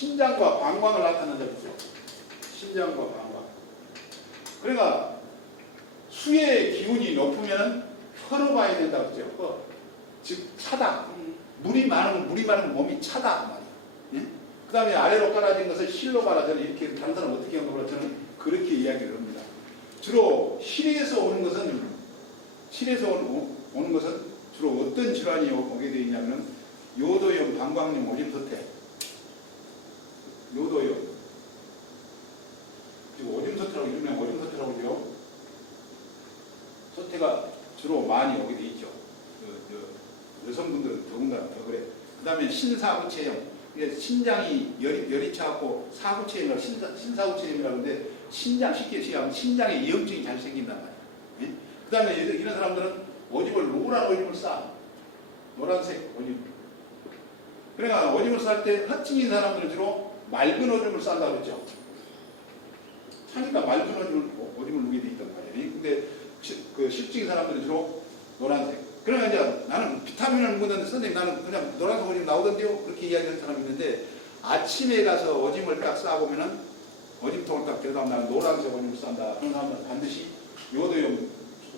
신장과 방광을 나타낸다 그랬죠. 신장과 방광. 그러니까 수의 기운이 높으면 혀로 봐야 된다 그랬죠. 혀. 즉 차다. 물이 많으면 몸이 차다 말이에요. 예? 그 다음에 아래로 깔아진 것을 실로 봐라. 저는 이렇게 다른 사람 어떻게 한 거라 저는 그렇게 이야기를 합니다. 주로 실에서 오는 것은 주로 어떤 질환이 오게 되어 있냐면 요도염, 방광염, 오줌소태. 요도염. 그리고 오줌소태라고 유명한 오줌소태라고 그러죠. 소태가 주로 많이 오게 돼 있죠. 여성분들은 더군다나 더 그래. 그 다음에 신사구체염. 신장이 열이 차갖고 사구체염이라고 신사구체염이라고 하는데 신장 쉽게 얘기하면 신장에 이염증이 잘 생긴단 말이에요. 예? 그 다음에 이런 사람들은 오줌을 노란 오줌을 싸. 노란색 오줌. 그러니까 오줌을 쌀 때 허증인 사람들은 주로 맑은 오줌을 싼다고 그랬죠. 차니까 맑은 오줌을 누게 돼 있단 말이에요. 근데 그 실증인 사람들은 주로 노란색. 그러면 이제 나는 비타민을 먹는데 선생님 나는 그냥 노란색 오줌 나오던데요? 그렇게 이야기하는 사람이 있는데 아침에 가서 오줌을 딱 싸보면은 오줌통을 딱 들여다보면 나는 노란색 오줌을 싼다. 그런 사람은 반드시 요도염,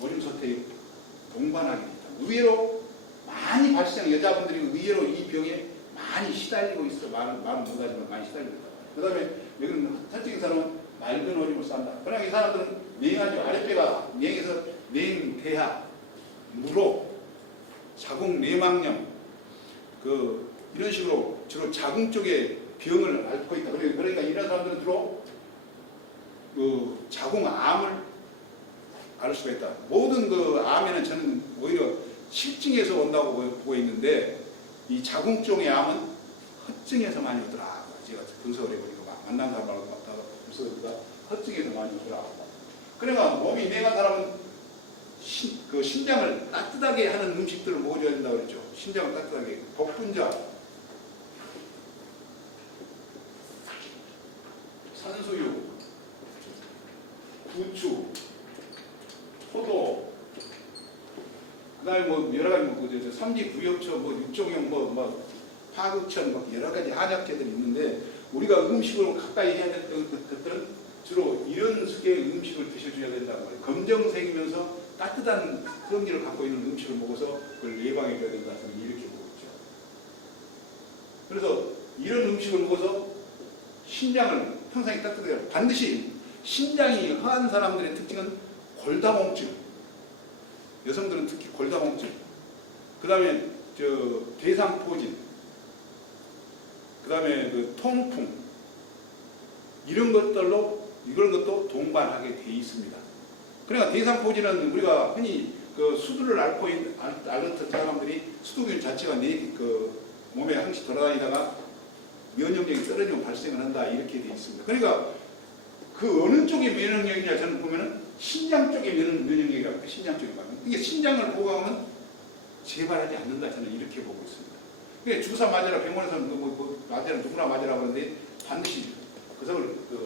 오줌소태에 동반하게 됩니다. 의외로 많이 발생, 여자분들이 의외로 이 병에 많이 시달리고 있어. 말은 못하지만 많이 시달리고 있다. 그 다음에 여기는 사적인 사람은 맑은 오줌을 싼다. 그러나 이 사람들은 맹하죠. 아랫배가 맹해서 맹, 대하, 무록, 자궁 내막염, 이런 식으로 주로 자궁 쪽에 병을 앓고 있다. 그러니까 이런 사람들은 주로 자궁암을 앓을 수가 있다. 모든 암에는 저는 오히려 실증에서 온다고 보고 있는데 이 자궁 쪽의 암은 허증에서 많이 오더라. 제가 분석을 해보니까 만난 사람하고 분석을 허증에서 많이 오더라. 그러니까 몸이 맹한 사람은 신장을 따뜻하게 하는 음식들을 먹어줘야 된다고 그랬죠. 신장을 따뜻하게. 복분자, 산수유, 부추, 포도, 그 다음에 여러 가지 삼지구엽초, 육종용, 파극천, 여러 가지 한약재들이 있는데 우리가 음식을 가까이 해야 될 것들은 주로 이런 식의 음식을 드셔줘야 된다고 말이에요. 검정색이면서 따뜻한 성질을 갖고 있는 음식을 먹어서 그걸 예방해줘야 된다. 저는 이렇게 보고 있죠. 그래서 이런 음식을 먹어서 신장을 평상시 따뜻하게 반드시 신장이 허한 사람들의 특징은 골다공증. 여성들은 특히 골다공증. 그 다음에 대상포진. 그 다음에 통풍. 이런 것도 동반하게 돼 있습니다. 그러니까 대상포진은 우리가 흔히 수두를 앓던 사람들이 수두균 자체가 몸에 항시 돌아다니다가 면역력이 떨어지면 발생을 한다. 이렇게 돼 있습니다. 그러니까 어느 쪽의 면역력이냐 저는 보면은 신장 쪽의 면역력이라고 해요. 신장 쪽에 가면. 이게 신장을 보호하면 재발하지 않는다. 저는 이렇게 보고 있습니다. 그러니까 주사 맞으라 병원에서 맞으라 누구나 맞으라고 하는데 반드시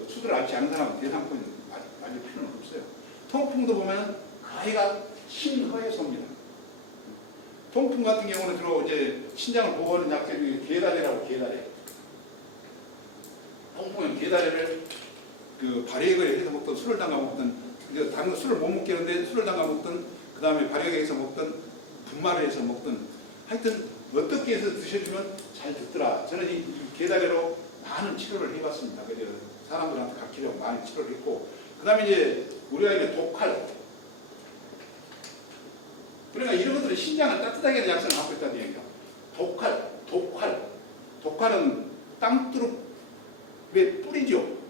수두를 앓지 않는 사람은 대상포진 맞을 필요는 없어요. 통풍도 보면 가해가 신허에서입니다. 통풍 같은 경우는 주로 이제 신장을 보호하는 약재 중에 게다레라고 게다레. 통풍은 게다레를 발효액을 해서 먹든 술을 담가 먹든 다른 거 술을 못 먹겠는데 술을 담가 먹든 그 다음에 발효액에서 먹든 분말을 해서 먹든 하여튼 어떻게 해서 드셔주면 잘 듣더라. 저는 이 게다레로 많은 치료를 해봤습니다. 그래서 사람들한테 각기로 많이 치료를 했고 그 다음에 이제 우리가 이제 독칼. 그러니까 이런 것들은 신장을 따뜻하게 하는 약성을 갖고 있다는 얘기입니다. 독칼은 땅두릅의 뿌리죠.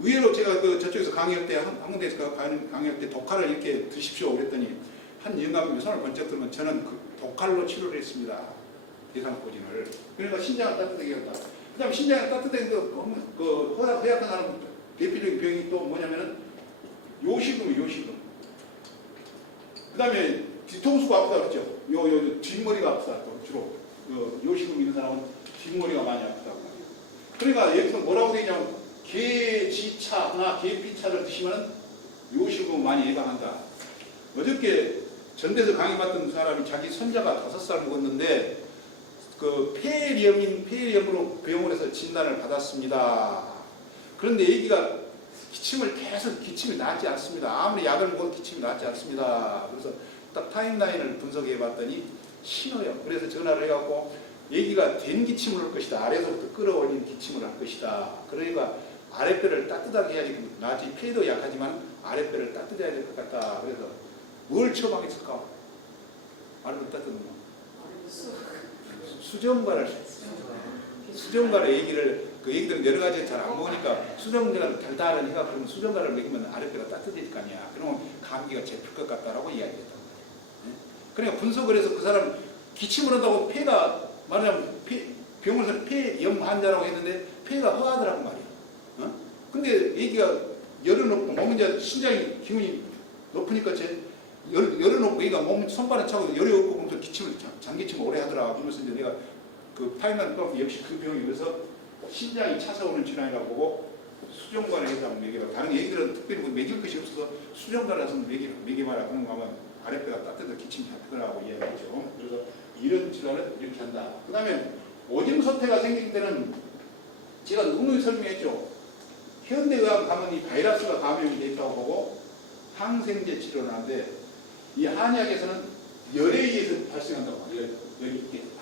의외로 제가 저쪽에서 강의할 때, 한국대에서 강의할 때 독칼을 이렇게 드십시오. 그랬더니 한 영감님이 손을 번쩍 들면 저는 독칼로 치료를 했습니다. 대상포진을. 그러니까 신장을 따뜻하게 한다. 그 다음에 신장을 따뜻하게 허약한 사람 대표적인 병이 또 뭐냐면은 요식음. 그 다음에 뒤통수가 아프다 그랬죠. 뒷머리가 아프다. 주로 요식음 있는 사람은 뒷머리가 많이 아프다고 말이에요. 그러니까 여기서 뭐라고 되냐면 개지차나 개피차를 드시면 요식음 많이 예방한다. 어저께 전대에서 강의받던 사람이 자기 손자가 5살 먹었는데 그 폐렴으로 병원에서 진단을 받았습니다. 그런데 아기가 기침이 낫지 않습니다. 아무리 약을 먹어도 기침이 낫지 않습니다. 그래서 딱 타임라인을 분석해 봤더니 신호염. 그래서 전화를 해갖고 아기가 된 기침을 할 것이다. 아래서부터 끌어올린 기침을 할 것이다. 그러니까 아랫배를 따뜻하게 해야지 나지. 폐도 약하지만 아랫배를 따뜻해야 될 것 같다. 그래서 뭘 처방했을까? 아랫배 따뜻한 거. 수정과를 얘기를 그 얘기들은 여러 가지 잘 안 먹으니까 수정과를 달달한 해가 그러면 수정과를 먹이면 아랫배가 따뜻해질 거 아니야. 그러면 감기가 잡힐 것 같다라고 이야기했단 말이야. 그러니까 분석을 해서 그 사람 기침을 한다고 폐가 말하자면 병원에서 폐염 환자라고 했는데 폐가 허하더라고 말이야. 근데 얘기가 열을 놓고 몸 이제 신장이 기운이 높으니까 열을 놓고 얘가 몸 손발은 차고 열이 없고 그러면서 기침을 장기침을 오래 하더라. 그러면서 이제 내가 그 파이만 또 역시 그 병이 그래서 신장이 차서오는 질환이라고 보고 수정관을 해서 한번 먹여봐. 다른 얘기들은 특별히 뭐 먹일 것이 없어서 수정관을 해서 먹여봐라. 그런 거 하면 아랫배가 따뜻해서 기침이 잡히더라고 이야기했죠. 그래서 이런 질환을 이렇게 한다. 그 다음에 오줌소태가 생길 때는 제가 누누이 설명했죠. 현대의학 가면 이 바이러스가 감염이 돼 있다고 보고 항생제 치료를 하는데 이 한의학에서는 열에 의해서 발생한다고 말이에요.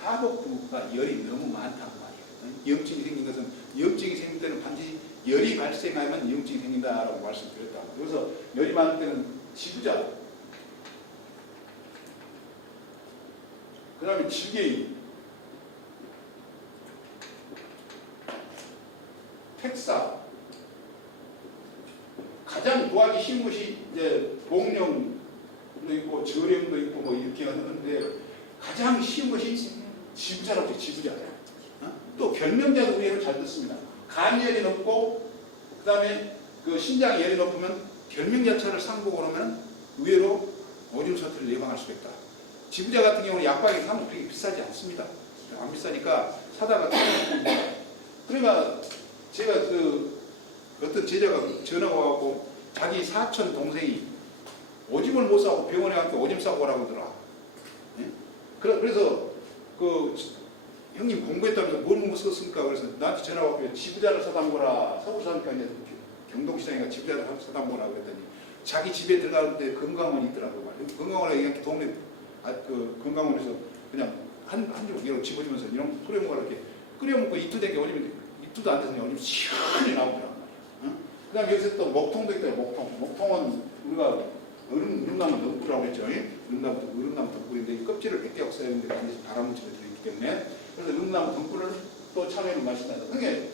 하복부가 열이 너무 많다고 말이에요. 염증이 생긴 것은 염증이 생길 때는 반드시 열이 발생하면 염증이 생긴다라고 말씀드렸다. 그래서 열이 많을 때는 지부자, 그 다음에 질개인, 택사, 가장 구하기 쉬운 것이 이제 복령도 있고 저령도 있고 뭐 이렇게 하는데 가장 쉬운 것이 지부자라고 해요. 지부자. 또 결명자도 의외로 잘 듣습니다. 간열이 높고 그 다음에 그 신장 열이 높으면 결명자철을 상복을 하면 의외로 오줌소태를 예방할 수가 있다. 지부자 같은 경우는 약방이 사면 그렇게 비싸지 않습니다. 안 비싸니까 사다가 그러니까 제가 그 어떤 제자가 전화가 와갖고 자기 사촌 동생이 오줌을 못 싸고 병원에 가서 오줌 싸고 오라고 하더라. 예? 그래서 그 형님 공부했다면서 뭘 못 썼습니까? 그래서 나한테 전화가 왔고 지부자를 사다 먹어라. 서울 사니까 이제 경동시장에 지부자를 사다 먹어라 그랬더니 자기 집에 들어갈 때 건강원이 있더라고 말이야. 건강원에 이렇게 동네 그 건강원에서 그냥 한줄 이렇게 집어주면서 이런 끓여 먹어라 이렇게 끓여 먹고 이틀 된게 오줌이 이틀도 안 돼서 오줌이 시원히 나오더라고 말이야. 그 다음에 여기서 또 목통도 있다. 목통은 우리가 얼음나무 덩굴이라고 했죠. 얼음나무 덩굴인데 이 껍질을 벗겨서 써야 되는데 반드시 바람물질이 들어있기 때문에 그래서 얼음나무 덩굴을 또 참외를 마신다. 그러니까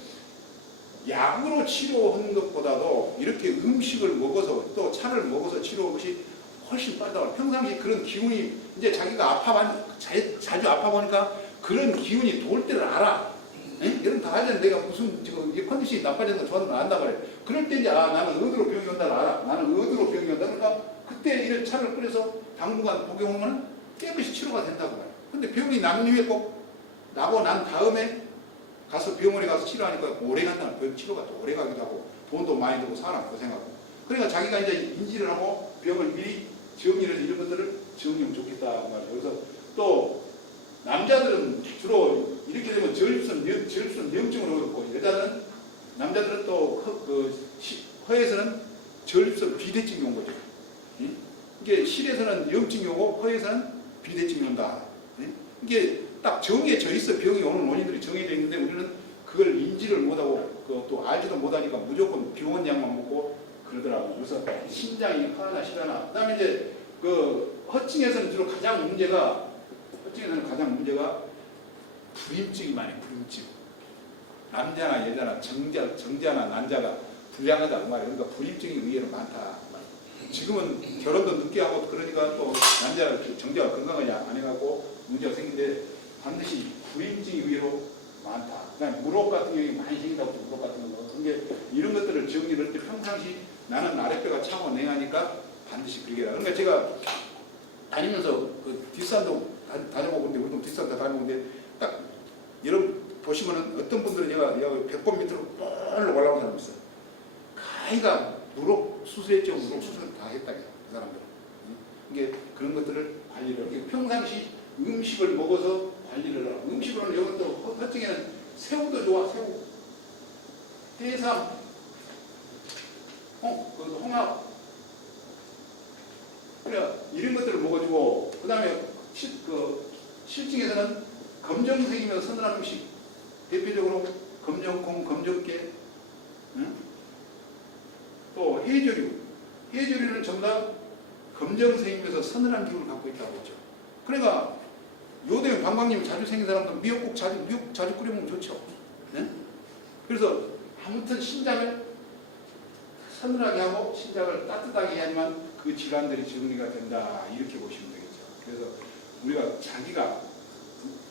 약으로 치료하는 것보다도 이렇게 음식을 먹어서 또 차를 먹어서 치료하는 것이 훨씬 빠르다고. 평상시 그런 기운이 이제 자기가 자주 아파 보니까 그런 기운이 돌 때를 알아. 이런 다 하잖아. 내가 무슨 지금 이 컨디션이 나빠졌는 거 좋아하는 거 안다 그래. 그럴 때 이제 나는 어디로 병이 온다를 알아. 나는 어디로 병이 온다. 그러니까 그때 이런 차를 끓여서 당분간 복용하면 깨끗이 치료가 된다고 말이야. 근데 병이 남유에 꼭 나고 난 다음에 가서 병원에 가서 치료하니까 오래 간다는 병 치료가 또 오래 가기도 하고 돈도 많이 들고 사람 고생하고. 그러니까 자기가 이제 인지를 하고 병을 미리 정리를 해서 이런 것들을 정리하면 좋겠다 말이야. 그래서 또 남자들은 주로 이렇게 되면 저립선 염증으로 얻고 남자들은 또 허에서는 저립선 비대증이 온 거죠. 이게 실에서는 염증이 오고 허에서는 비대증이 온다. 이게 딱 정해져 있어. 병이 오는 원인들이 정해져 있는데 우리는 그걸 인지를 못하고 또 알지도 못하니까 무조건 병원 약만 먹고 그러더라고요. 그래서 신장이 허나 실하나. 그 다음에 이제 그 허증에서는 주로 가장 문제가 불임증이 많아요. 불임증. 남자나 여자나 정자나 난자가 불량하다 그 말이에요. 그러니까 불임증이 의외로 많다. 지금은 결혼도 늦게 하고 그러니까 또 정자가 건강하지 안 해갖고 문제가 생기는데 반드시 불임증이 의외로 많다. 그다음에 무릎 같은 경우에 많이 생긴다고 무릎 같은 거. 그게 이런 것들을 정리를 할 때 평상시 나는 아랫배가 차고 냉하니까 반드시 그게 해라. 그러니까 제가 다니면서 그 뒷산도 다녀보는데 우리도 뒷산도 다녀보는데 딱 여러분 보시면은 어떤 분들은 제가 100번 밑으로 뻘로 올라온 사람 있어요. 가위가 무릎 수술했죠. 무릎 수술 다 했다. 그 사람들. 이게 그런 것들을 관리를. 평상시 음식을 먹어서 관리를 하라. 음식으로는 이것도 허증에는 새우도 좋아, 새우. 해삼, 홍합. 그래, 이런 것들을 먹어주고, 그 다음에 실증에서는 검정색이면서 서늘한 음식. 대표적으로 검정콩, 검정깨, 응? 또 해조류. 해조류는 전부 다 검정색이면서 서늘한 기운을 갖고 있다고 하죠. 그러니까 요대 관광님 자주 생긴 사람들은 미역국 자주 끓여 먹으면 좋죠. 네? 그래서 아무튼 신장을 서늘하게 하고 신장을 따뜻하게 해야지만 그 질환들이 정리가 된다. 이렇게 보시면 되겠죠. 그래서 우리가 자기가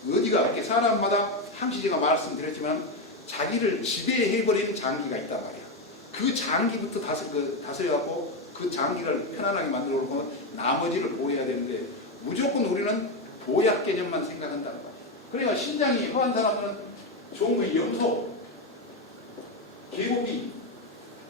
어디가 이렇게 사람마다 항시 제가 말씀드렸지만 자기를 지배해버리는 장기가 있단 말이야. 그 장기부터 다스려갖고 그 장기를 편안하게 만들어 놓고 나머지를 보호해야 되는데 무조건 우리는 보약 개념만 생각한다는 거야. 그러니까 신장이 허한 사람은 좋은 거 염소, 개고기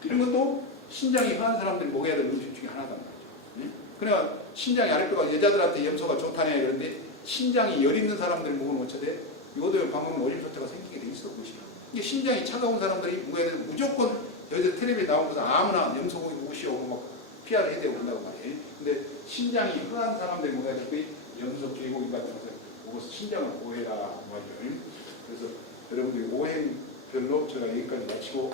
이런 것도 신장이 허한 사람들이 먹어야 되는 음식 중에 하나단 말이죠. 네? 그러니까 신장이 아랫배가 여자들한테 염소가 좋다네 그런데 신장이 열 있는 사람들이 먹으면 어쩌대? 요도에 방금 오줌소자가 생기게 돼 있어 그것이. 이게 신장이 차가운 사람들이 먹어야 되는 무조건 여기서 텔레비에 나오면서 아무나 염소고기 먹으시오 막 피하를 해야 되고 그런다고 말이에요. 근데 신장이 허한 사람들이 먹어야 될 게 염소, 개고기 같은 것을 먹어서 신장을 보호해라 말이죠. 그래서 여러분들이 오행별로 제가 여기까지 마치고